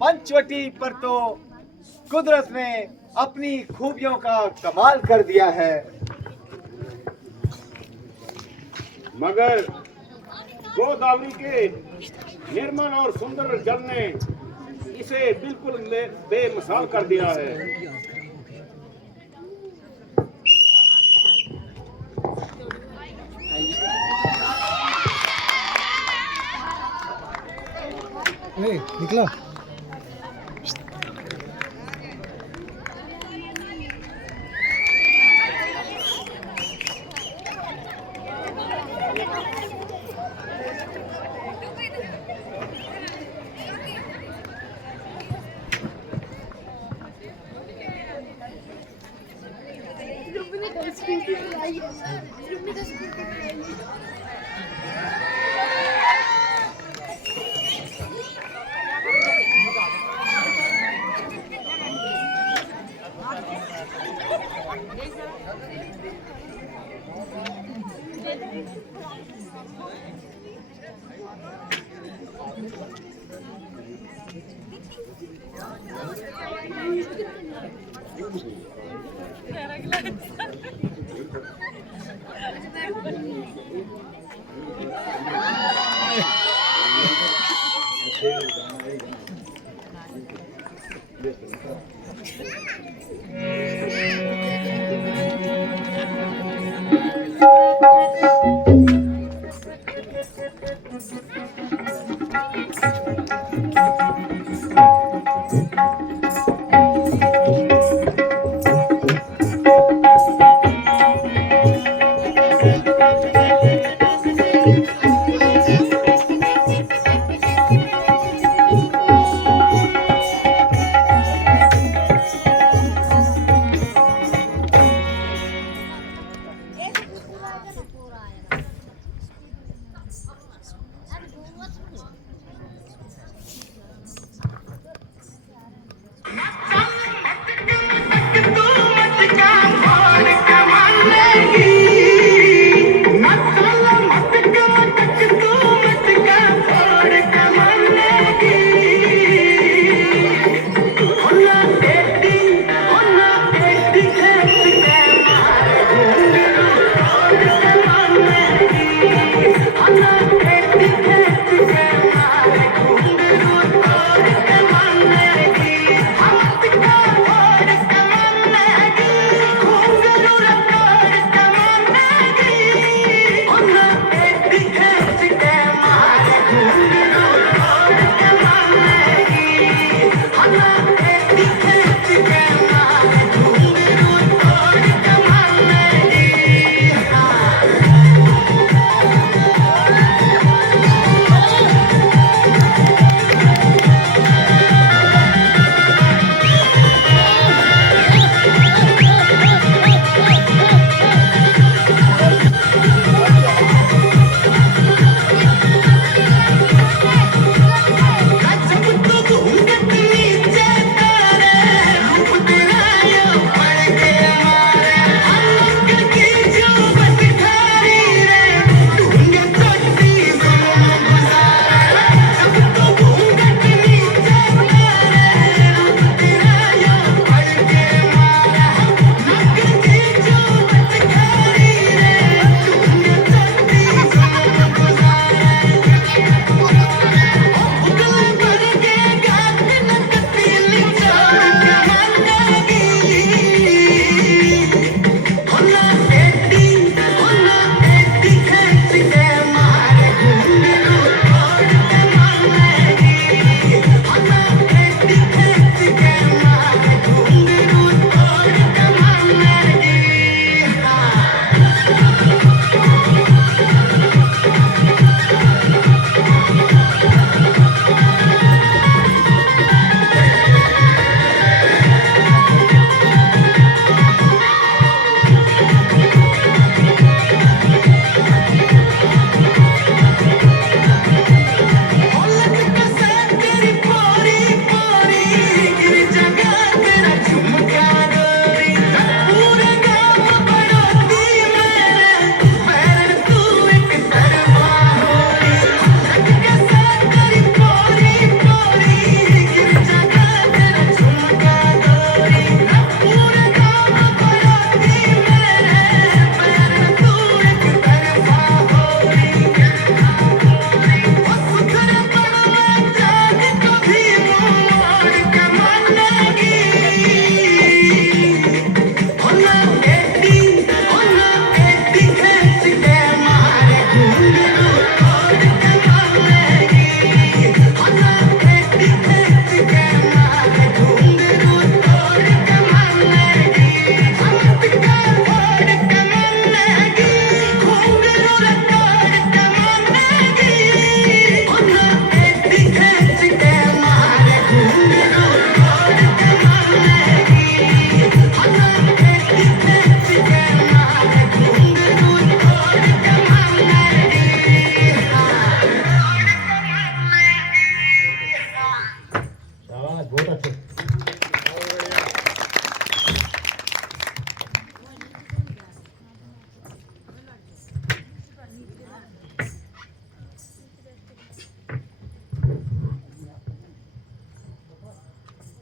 पंचवटी पर तो कुदरत ने अपनी खूबियों का कमाल कर दिया है। मगर गोदावरी के निर्मल और सुंदर जल ने इसे बिल्कुल बेमिसाल कर दिया है। निकला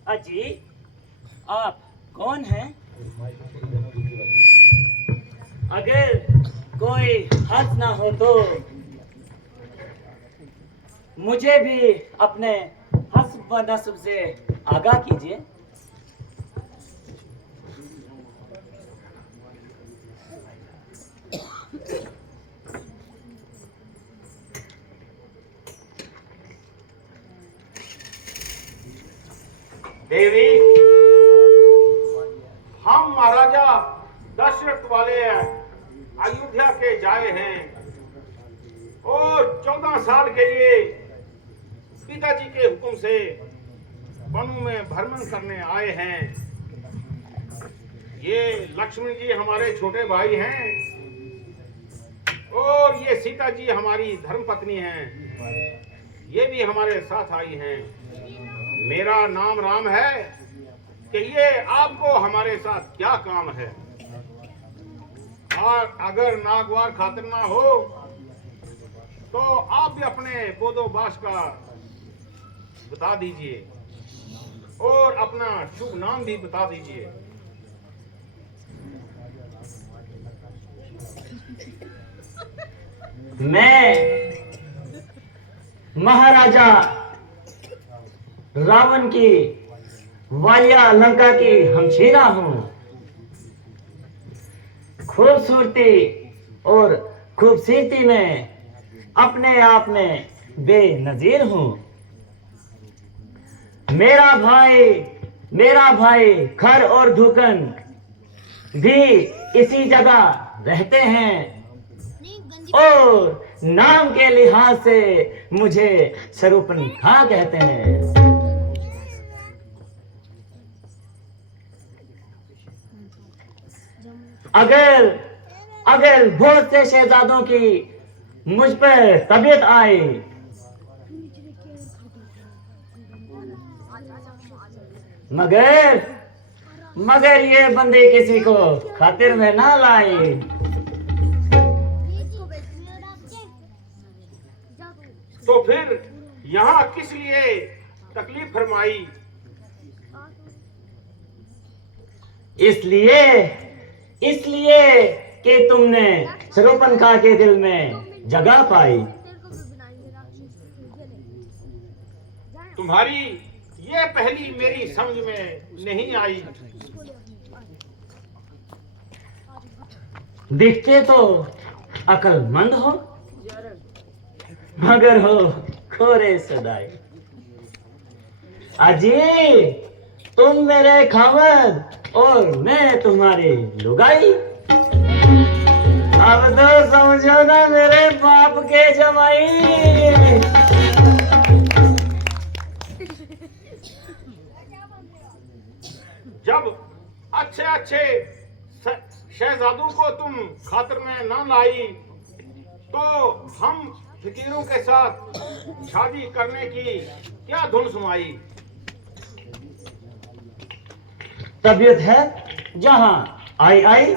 अजी, आप कौन हैं? अगर कोई हर्ज ना हो तो मुझे भी अपने हस्ब व नस्ब से आगाह कीजिए। देवी, हम महाराजा दशरथ वाले अयोध्या के जाए हैं और 14 साल के लिए पिताजी के हुक्म से वनों में भ्रमण करने आए हैं। ये लक्ष्मण जी हमारे छोटे भाई हैं और ये सीता जी हमारी धर्मपत्नी हैं। ये भी हमारे साथ आई हैं। मेरा नाम राम है कि ये आपको हमारे साथ क्या काम है, और अगर नागवार खातिर ना हो तो आप भी अपने बोधोबास का बता दीजिए और अपना शुभ नाम भी बता दीजिए। मैं महाराजा रावण की वालिया लंका की हमशीरा हूं। खूबसूरती और खूबसूरती में अपने आप में बेनजीर हूं। मेरा भाई खर और धुकन भी इसी जगह रहते हैं और नाम के लिहाज से मुझे शरूपन खां कहते हैं। अगर बहुत से शहजादों की मुझ पर तबीयत आई मगर ये बंदे किसी को खातिर में ना लाए। तो फिर यहाँ किस लिए तकलीफ फरमाई? इसलिए कि तुमने शरूपन खां के दिल में जगह पाई। तुम्हारी ये पहली मेरी समझ में नहीं आई। दिखते तो अक्लमंद हो मगर हो खोरे सदाई। अजी, तुम मेरे खामद और मैं तुम्हारी लुगाई। अब तो समझो ना मेरे बाप के जमाई। जब अच्छे शहजादों को तुम खातिर में ना लाई तो हम फकीरों के साथ शादी करने की क्या धुन सुनाई? तबीयत है जहां आई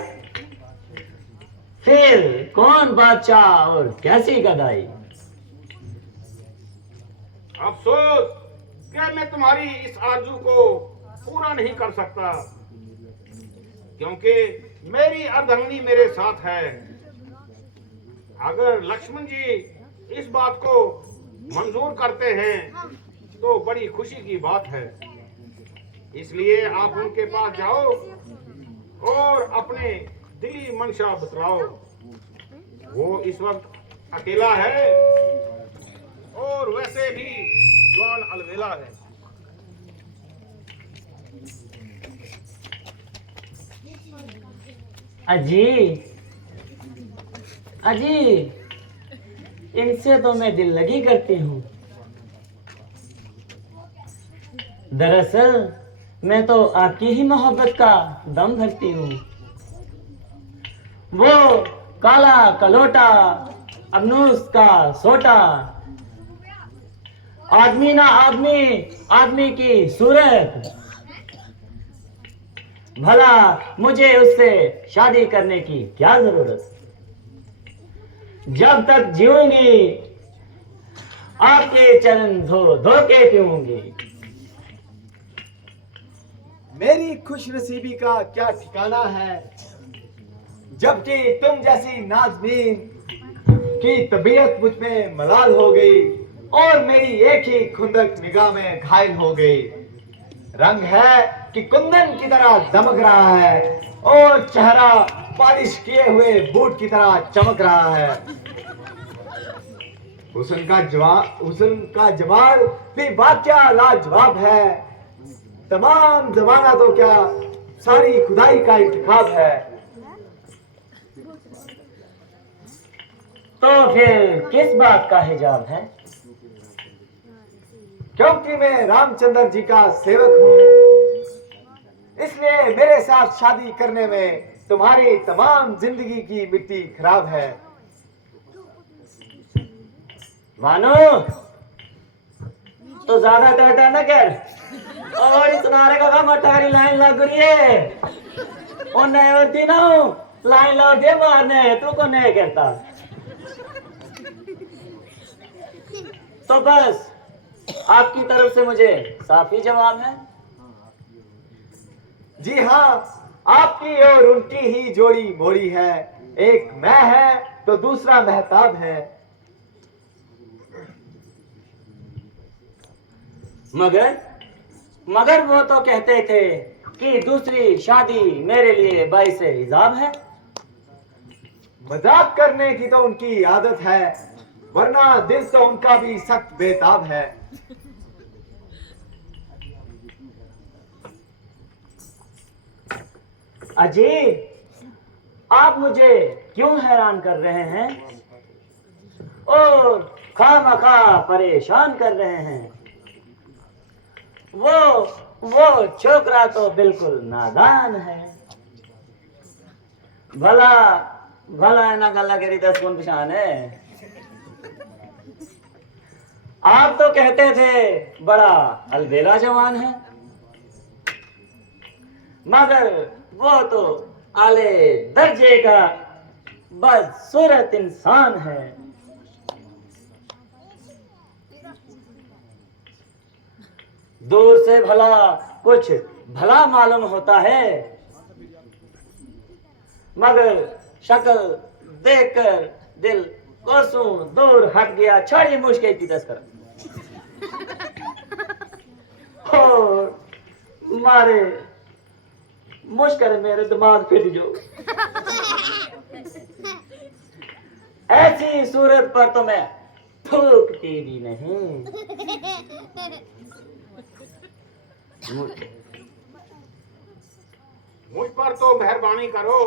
फिर कौन बादशाह और कैसी गदाई। अफसोस कि मैं तुम्हारी इस आरज़ू को पूरा नहीं कर सकता, क्योंकि मेरी अर्धांगिनी मेरे साथ है। अगर लक्ष्मण जी इस बात को मंजूर करते हैं तो बड़ी खुशी की बात है। इसलिए आप उनके पास जाओ और अपने दिली मंशा बतलाओ। वो इस वक्त अकेला है और वैसे भी जवान अलवेला है। अजी, इनसे तो मैं दिल लगी करती हूँ। दरअसल मैं तो आपकी ही मोहब्बत का दम भरती हूँ। वो काला कलोटा अबनूस का सोटा, आदमी ना आदमी की सूरत। भला मुझे उससे शादी करने की क्या जरूरत? जब तक जीऊंगी आपके चरण धो के पीऊंगी। मेरी खुशनसीबी का क्या ठिकाना है, जबकि तुम जैसी नाज़मीन की तबीयत मुझ में मलाल हो गई और मेरी एक ही खुंदक निगाह में घायल हो गई। रंग है कि कुंदन की तरह दमक रहा है और चेहरा पॉलिश किए हुए बूट की तरह चमक रहा है। हुस्न का जमाल भी वाकया लाजवाब है। तमाम जमाना तो क्या, सारी खुदाई का इंतखाब है। तो फिर किस बात का हिजाब है? क्योंकि मैं रामचंद्र जी का सेवक हूँ, इसलिए मेरे साथ शादी करने में तुम्हारी तमाम जिंदगी की मिट्टी खराब है। मानो तो ज्यादा टाटा न कर और इस नारे का काम अटारी लाइन लग रही है और नए और तीनों लाइन लौट दे मारने तू को नहीं करता। तो बस आपकी तरफ से मुझे साफ ही जवाब है। जी हाँ, आपकी और उनकी ही जोड़ी मोड़ी है। एक मैं है तो दूसरा महताब है। मगर वो तो कहते थे कि दूसरी शादी मेरे लिए बाइस हिजाब है। मजाक करने की तो उनकी आदत है, वरना दिल तो उनका भी सख्त बेताब है। अजी, आप मुझे क्यों हैरान कर रहे हैं और खामखा परेशान कर रहे हैं? वो छोकरा तो बिल्कुल नादान है। भला भला ना गल्ला करी 10 कौन पहचान है। आप तो कहते थे बड़ा अलबेला जवान है, मगर वो तो आले दर्जे का बदसूरत इंसान है। दूर से भला कुछ भला मालूम होता है, मगर शक्ल देखकर दिल कोसों दूर हट गया। छड़ी मुश्किल की तस्कर और मारे मुश्किल मेरे दिमाग फिट जो। ऐसी सूरत पर तो मैं थूकती भी नहीं। मुझ पर तो मेहरबानी करो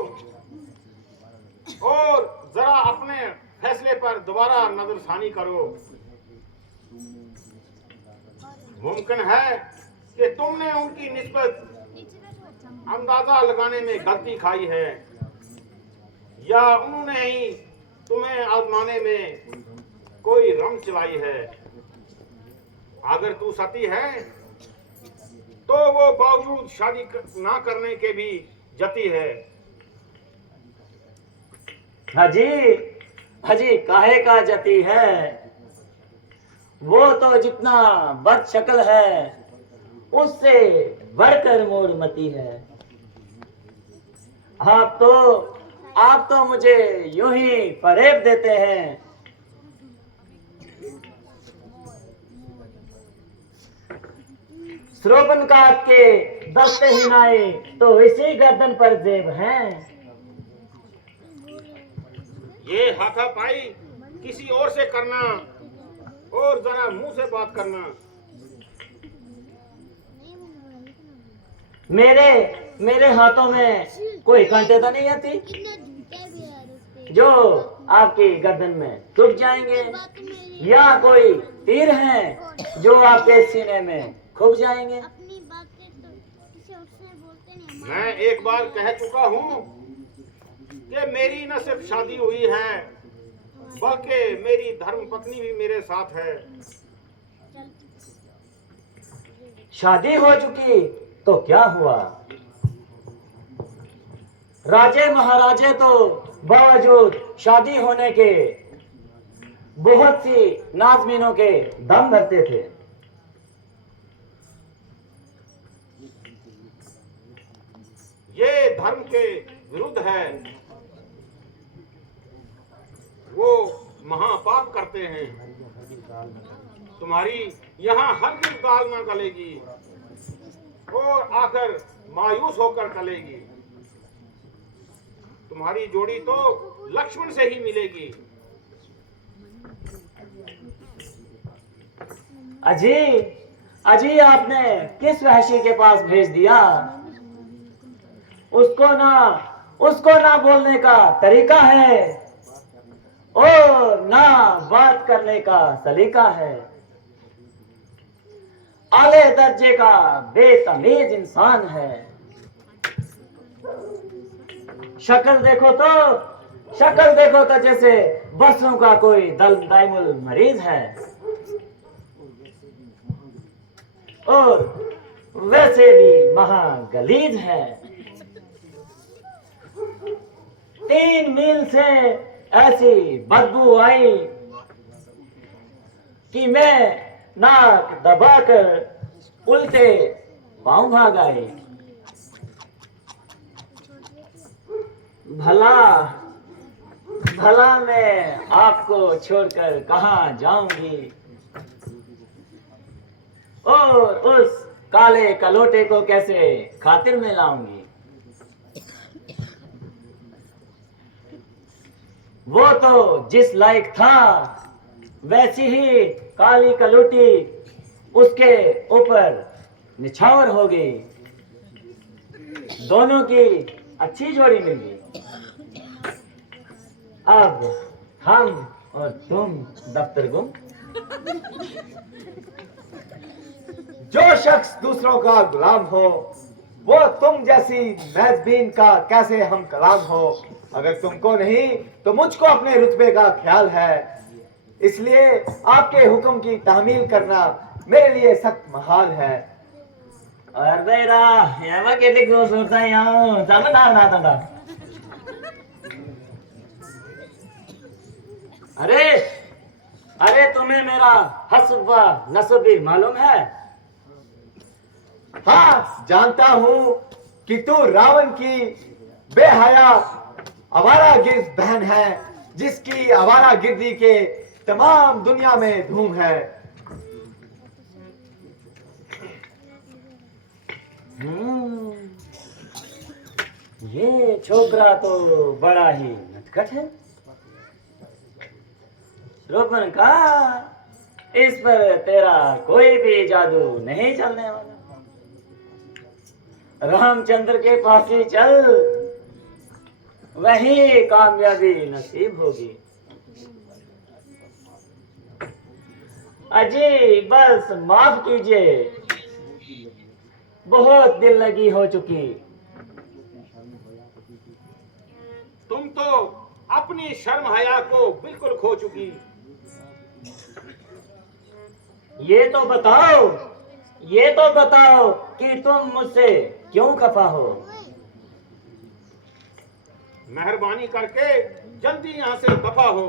और जरा अपने फैसले पर दोबारा नजरसानी करो। मुमकिन है कि तुमने उनकी निस्बत अंदाजा लगाने में गलती खाई है, या उन्होंने ही तुम्हें आजमाने में कोई रंग चलाई है। अगर तू सती है तो वो बावजूद शादी ना करने के भी जती है। हाजी काहे का जती है? वो तो जितना बद शक्ल है उससे बढ़कर मूढ़मती है। आप तो मुझे यूं ही फरेब देते हैं। श्रोपनकात के दस्ते हिनाए तो इसी गर्दन पर जेब हैं। ये हाथापाई किसी और से करना और जरा मुंह से बात करना। मेरे हाथों में कोई कांटे तो नहीं आती जो आपकी गर्दन में टूट जाएंगे, या कोई तीर हैं जो आपके सीने में खुब जाएंगे। मैं एक बार कह चुका हूँ कि मेरी न सिर्फ शादी हुई है बल्कि मेरी धर्म पत्नी भी मेरे साथ है। शादी हो चुकी तो क्या हुआ? राजे महाराजे तो बावजूद शादी होने के बहुत सी नाज़मीनों के दम भरते थे। ये धर्म के विरुद्ध है, वो महापाप करते हैं। तुम्हारी यहाँ हर दिन दाल न गलेगी और आकर मायूस होकर टलेगी। तुम्हारी जोड़ी तो लक्ष्मण से ही मिलेगी। अजी, अजी आपने किस वहशी के पास भेज दिया? उसको ना बोलने का तरीका है और ना बात करने का सलीका है। आले दर्जे का बेतमीज इंसान है। शक्ल देखो तो जैसे बसों का कोई दाइमुल मरीज है और वैसे भी महागलीज है। 3 मील से ऐसी बदबू आई कि मैं नाक दबाकर उल्टे पांव भाग आए। भला मैं आपको छोड़कर कहां जाऊंगी और उस काले कलोटे को कैसे खातिर में लाऊंगी? वो तो जिस लायक था वैसी ही काली कलोटी उसके ऊपर निछावर हो गई। दोनों की अच्छी जोड़ी मिल गई। अब हम और तुम दफ्तर गुम। जो शख्स दूसरों का गुलाम हो वो तुम जैसी मैज़बीन का कैसे हम कलाम हो। अगर तुमको नहीं तो मुझको अपने रुतबे का ख्याल है, इसलिए आपके हुक्म की तामील करना मेरे लिए सख्त महाल है। अरे रा यावा केते को सोचता हूं समझा ना था। अरे तुम्हें मेरा हस्ब व नस्ब भी मालूम है? हाँ, जानता हूँ कि तू रावण की बेहया आवारागिर्द बहन है, जिसकी आवारागिर्दी के तमाम दुनिया में धूम है। ये छोकरा तो बड़ा ही नटखट है। रोपन का इस पर तेरा कोई भी जादू नहीं चलने वाला। रामचंद्र के पास ही चल, वही कामयाबी नसीब होगी। अजी बस माफ कीजिए, बहुत दिल लगी हो चुकी। तुम तो अपनी शर्म हया को बिल्कुल खो चुकी। ये तो बताओ कि तुम मुझसे क्यों खफा हो? मेहरबानी करके जल्दी यहाँ से दफा हो।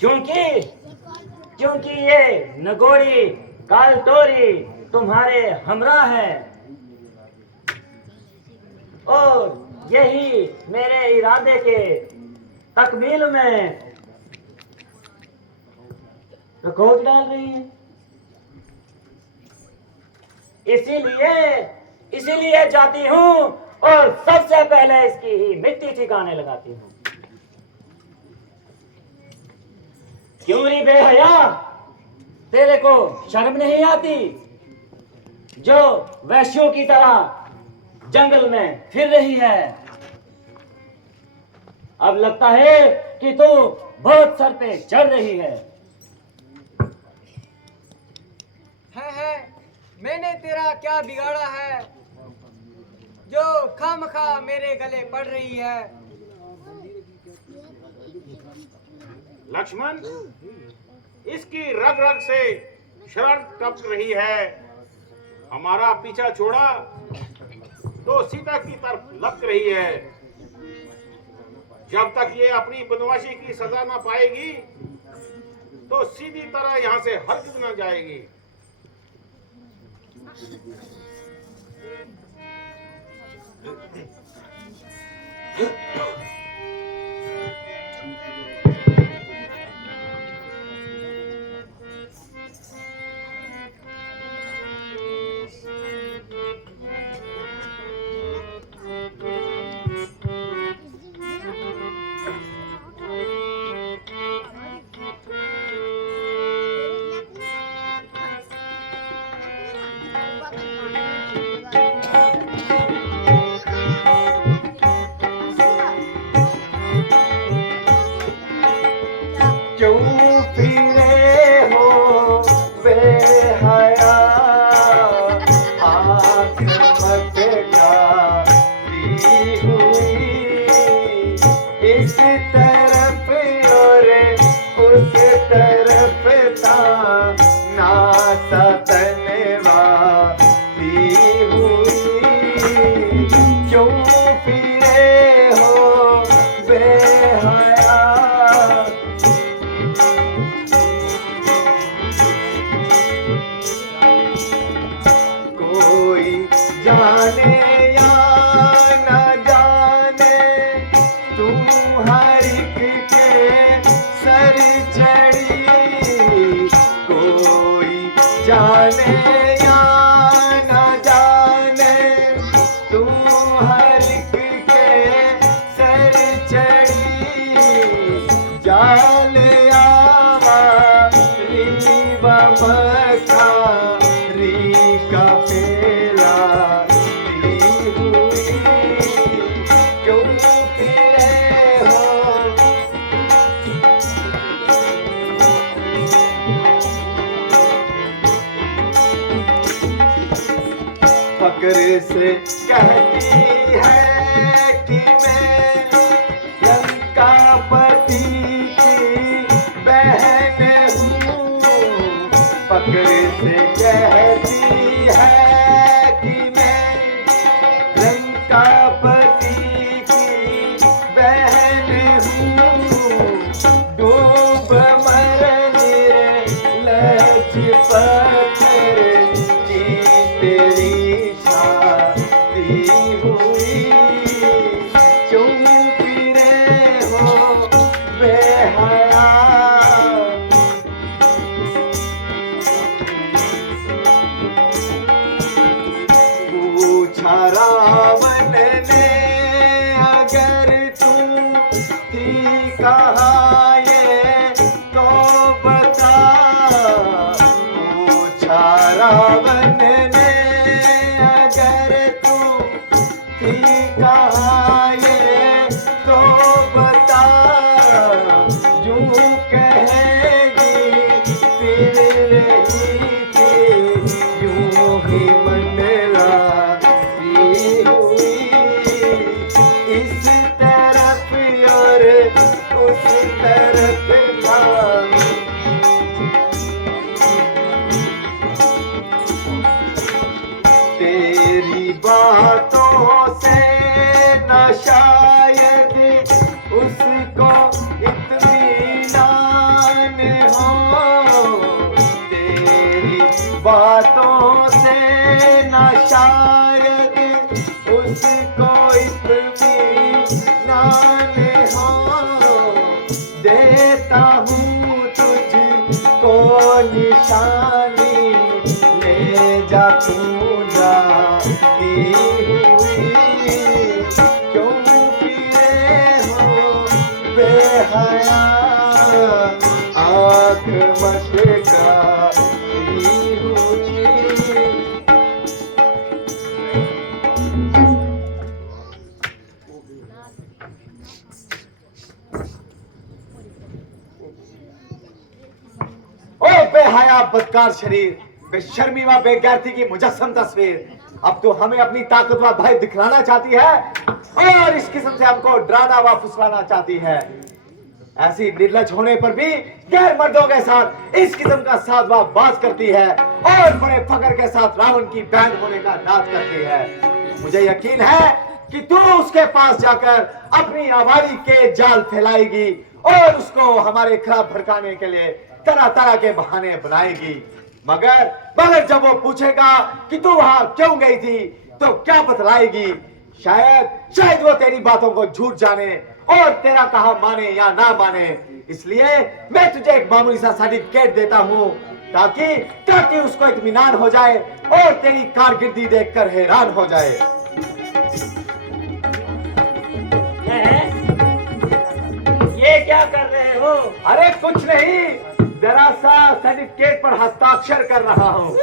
क्योंकि ये नगोरी कालटोरी तुम्हारे हमरा है और यही मेरे इरादे के तकमील में रुकावट डाल रही है। इसीलिए जाती हूँ और सबसे पहले इसकी ही मिट्टी ठिकाने लगाती हूँ। क्यों री बेहया, तेरे को शर्म नहीं आती जो वैश्यों की तरह जंगल में फिर रही है? अब लगता है कि तू बहुत सर पे चढ़ रही है। मैंने तेरा क्या बिगाड़ा है जो खामखा मेरे गले पड़ रही है? लक्ष्मण, इसकी रग रग से शर्म टपक रही है। हमारा पीछा छोड़ा तो सीता की तरफ लपक रही है। जब तक ये अपनी बदमाशी की सजा ना पाएगी तो सीधी तरह यहाँ से हरगिज न जाएगी। क्यों फिरे हो बेहया, आँख मटकाती हुई, इस तरफ और उस तरफ ताना सतनवाती हुई। क्यों फिरे हो बेहया, कोई जाने या न जाने, तू हर एक के सर चढ़ी। कोई जाने या न जाने, तू हर एक के सर चढ़ी। जाल आवारी बमखारी का फेरा दी हुई। क्यों फिरे हो फक्र से कहती है कि मैं लंकापति की बहन हूँ। फक्र से कहती है कि मैं लंकापति की बहन हूँ। डूब मरने लज पत्थर की तेरी शादी हुई। क्यों फिरे हो बेहया, पूछा रावण ने अगर तू थी कहाँ ये तो बता। पूछा रावण ने अगर तू थी कहाँ ये तो बता। यूं कहेगी फिर रही थी, यूं ही मंडलाती हुई। इस तरफ और उस तरफ भागी, तेरी बातों से न शायद उसको इत्मीनान हो। तेरी बातों से न शायद उसको इत्मीनान हो। देता हूँ तुझको निशानी, ले जा तू जाती हुई। क्यों फिरे हो बेहया, आँख मटकाती हुई। ओ बेहया बदकार शरीर, बेशर्मी व बेगैरती की मुजस्सम तस्वीर, अब तो हमें अपनी ताकत व भय दिखलाना चाहती है और इस किस्म से हमको डराना व फुसलाना चाहती है। ऐसी निर्लज होने पर भी गैर मर्दों के साथ इस किस्म का साथ व बात करती है और बड़े फख्र के साथ रावण की बहन होने का नाच करती है। मुझे यकीन है कि तू उसके पास जाकर अपनी आवारी के जाल फैलाएगी और उसको हमारे खिलाफ भड़काने के लिए तरह तरह के बहाने बनाएगी। मगर मगर जब वो पूछेगा कि तू वहां क्यों गई थी तो क्या बतलाएगी? शायद वो तेरी बातों को झूठ जाने और तेरा कहा माने या ना माने। इसलिए मैं तुझे एक मामूली सा सर्टिफिकेट देता हूँ ताकि उसको इत्मीनान हो जाए और तेरी कारकिर्दी देखकर हैरान हो जाए। ये क्या कर रहे हो? अरे कुछ नहीं, जरा सा सर्टिफिकेट पर हस्ताक्षर कर रहा हूँ।